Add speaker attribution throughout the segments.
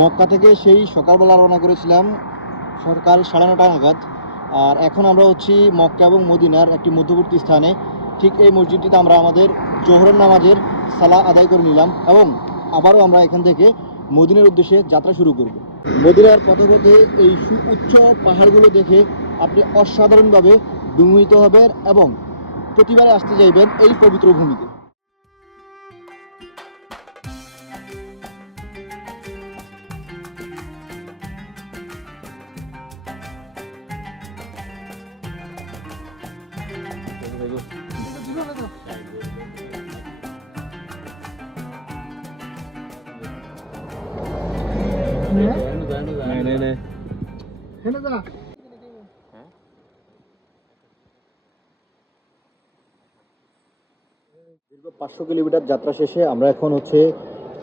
Speaker 1: মক্কা থেকে সেই সকালবেলা রওনা করেছিলাম সকাল সাড়ে নটা নাগাদ। আর এখন আমরা হচ্ছি মক্কা এবং মদিনার একটি মধ্যবর্তী স্থানে। ঠিক এই মসজিদটিতে আমরা আমাদের জোহরের নামাজের সালা আদায় করে নিলাম এবং আবারও আমরা এখান থেকে মদিনার উদ্দেশ্যে যাত্রা শুরু করব। মদিনার পথে পথে এই সুউচ্চ পাহাড়গুলো দেখে আপনি অসাধারণভাবে বিমোহিত হবেন এবং প্রতিবারে আসতে চাইবেন এই পবিত্র ভূমিতে।
Speaker 2: नाही नाही नाही
Speaker 1: দীর্ঘ পাঁচশো কিলোমিটার যাত্রা শেষে আমরা এখন হচ্ছে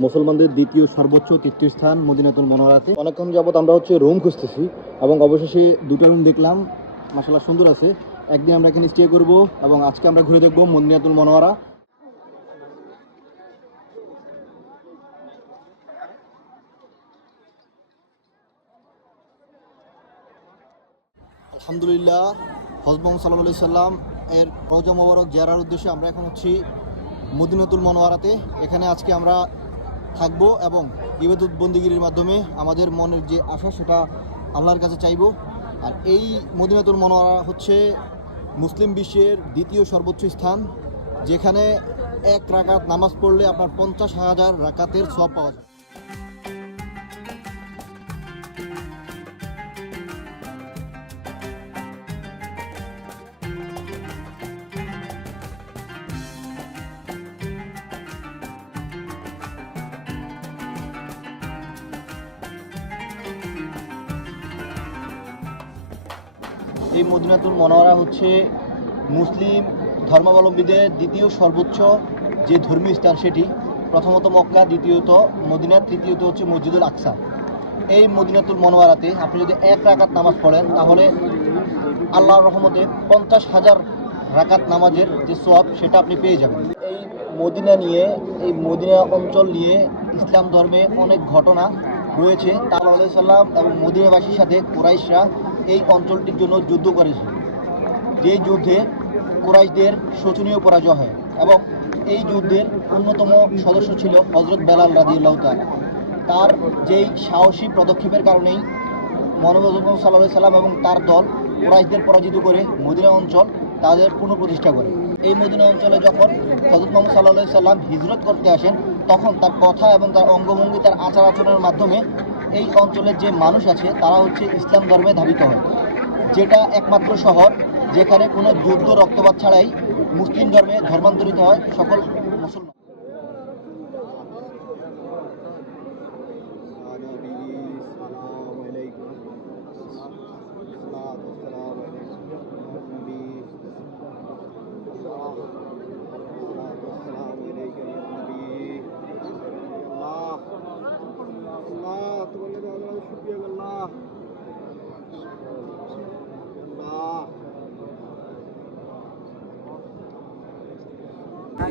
Speaker 1: মুসলমানদের দ্বিতীয় সর্বোচ্চ তীর্থস্থান মদিনাতুল মনোহরাতে অনেকক্ষণ যাবত আমরা হচ্ছে রুম খুঁজতেছি এবং অবশেষে দুটো রুম দেখলাম মাসাল্লাহ সুন্দর আছে একদিন আমরা এখানে স্টে করব এবং আজকে আমরা ঘুরে দেখব মদিনাতুল মনোয়ারা। আলহামদুলিল্লাহ, হজরত সাল্লাহ সাল্লাম এর রোজা মোবারক জেরার উদ্দেশ্যে আমরা এখন হচ্ছি মদিনাতুল মনোয়ারাতে। এখানে আজকে আমরা থাকব এবং ইবাদত বন্দিগিরির মাধ্যমে আমাদের মনের যে আশা সেটা আল্লাহর কাছে চাইব। আর এই মদিনাতুল মনোয়ারা হচ্ছে মুসলিম বিশ্বের দ্বিতীয় সর্বোচ্চ স্থান, যেখানে এক রাকাত নামাজ পড়লে আপনার পঞ্চাশ হাজার রাকাতের সব পাওয়া যায়। এই মদিনাতুল মনোয়ারা হচ্ছে মুসলিম ধর্মাবলম্বীদের দ্বিতীয় সর্বোচ্চ যে ধর্মীয় স্থান সেটি, প্রথমত মক্কা, দ্বিতীয়ত মদিনা, তৃতীয়ত হচ্ছে মসজিদুল আকসা। এই মদিনাতুল মনোয়ারাতে আপনি যদি এক রাকাত নামাজ পড়েন, তাহলে আল্লাহর রহমতে পঞ্চাশ হাজার রাকাত নামাজের যে সোয়াব সেটা আপনি পেয়ে যাবেন। এই মদিনা নিয়ে, এই মদিনা অঞ্চল নিয়ে ইসলাম ধর্মে অনেক ঘটনা রয়েছে। তার সাল্লাম এবং মদিনাবাসীর সাথে কোরাইশরা এই অঞ্চলটির জন্য যুদ্ধ করেছে। যে যুদ্ধে কোরাইশদের শোচনীয় পরাজয় হয় এবং এই যুদ্ধের অন্যতম সদস্য ছিল হজরত বেলাল রাদিউল্লাহ তাআলা। তার যেই সাহসী পদক্ষেপের কারণেই মহানবী সাল্লাহ সাল্লাম এবং তার দল কোরাইশদের পরাজিত করে মদিনা অঞ্চল তাদের পুনঃপ্রতিষ্ঠা করে। এই মদিনা অঞ্চলে যখন হজরত মোহাম্মদ সাল্লাহ সাল্লাম হিজরত করতে আসেন, তখন তার কথা এবং তার অঙ্গভঙ্গি তার আচার আচরণের মাধ্যমে এই অঞ্চলের যে মানুষ আছে, তারা হচ্ছে ইসলাম ধর্মে ধাবিত হয়। যেটা একমাত্র শহর, যেখানে কোনো যুদ্ধ রক্তপাত ছাড়াই মুসলিম ধর্মে ধর্মান্তরিত হয়। সকল السلام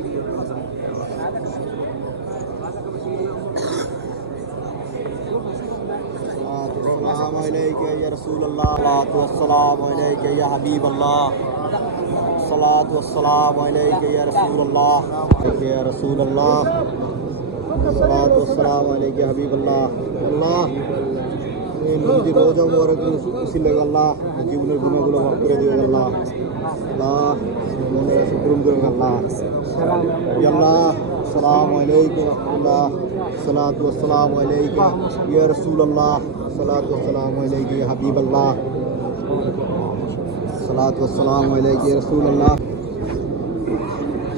Speaker 1: عليك يا رسول الله الصلاة والسلام عليك يا حبيب الله الصلاة والسلام عليك يا رسول الله يا رسول الله الصلاة والسلام عليك يا حبيب الله الله এই নদীর রোজা মোবারক উসিল আল্লাহ জীবনের গুণাগুলো মাফ করে দিও আল্লাহ আল্লাহ মনে সুপ্রম করো আল্লাহ ইয়া আল্লাহ আসসালামু আলাইকুম রহমতুল্লাহ সালাত ওয়াসসালামু আলাইকা ইয়া রাসূলুল্লাহ সালাত ওয়াসসালামু আলাইকা ইয়া হাবিবাল্লাহ সালাত ওয়াসসালামু আলাইকা ইয়া রাসূলুল্লাহ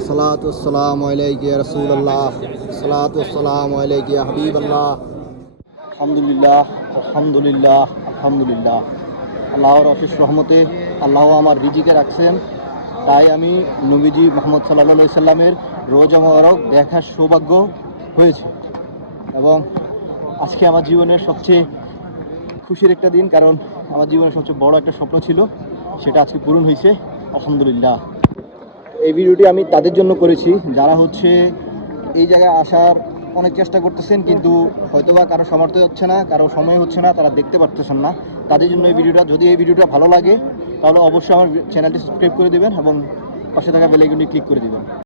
Speaker 1: সালাত ওয়াসসালামু আলাইকা ইয়া রাসূলুল্লাহ সালাত ওয়াসসালামু আলাইকা ইয়া হাবিবাল্লাহ আলহামদুলিল্লাহ আলহামদুলিল্লাহ আলহামদুলিল্লাহ আল্লাহর অশেষ রহমতে আল্লাহ আমার রিজিকে রাখছেন তাই আমি নবীজি মোহাম্মদ সাল্লা সাল্লামের রোজা মোবারক দেখার সৌভাগ্য হয়েছে। এবং আজকে আমার জীবনের সবচেয়ে খুশির একটা দিন, কারণ আমার জীবনের সবচেয়ে বড় একটা স্বপ্ন ছিল, সেটা আজকে পূরণ হয়েছে। আলহামদুলিল্লাহ। এই ভিডিওটি আমি তাদের জন্য করেছি, যারা হচ্ছে এই জায়গায় আসার অনেক চেষ্টা করতেছেন, কিন্তু হয়তোবা কারও সামর্থ্য হচ্ছে না, কারও সময় হচ্ছে না, তারা দেখতে পারতেছেন না। তাদের জন্য এই ভিডিওটা, যদি এই ভিডিওটা ভালো লাগে তাহলে অবশ্যই আমার চ্যানেলটি সাবস্ক্রাইব করে দেবেন এবং পাশে থাকা বেলাইকনটি ক্লিক করে দিবেন।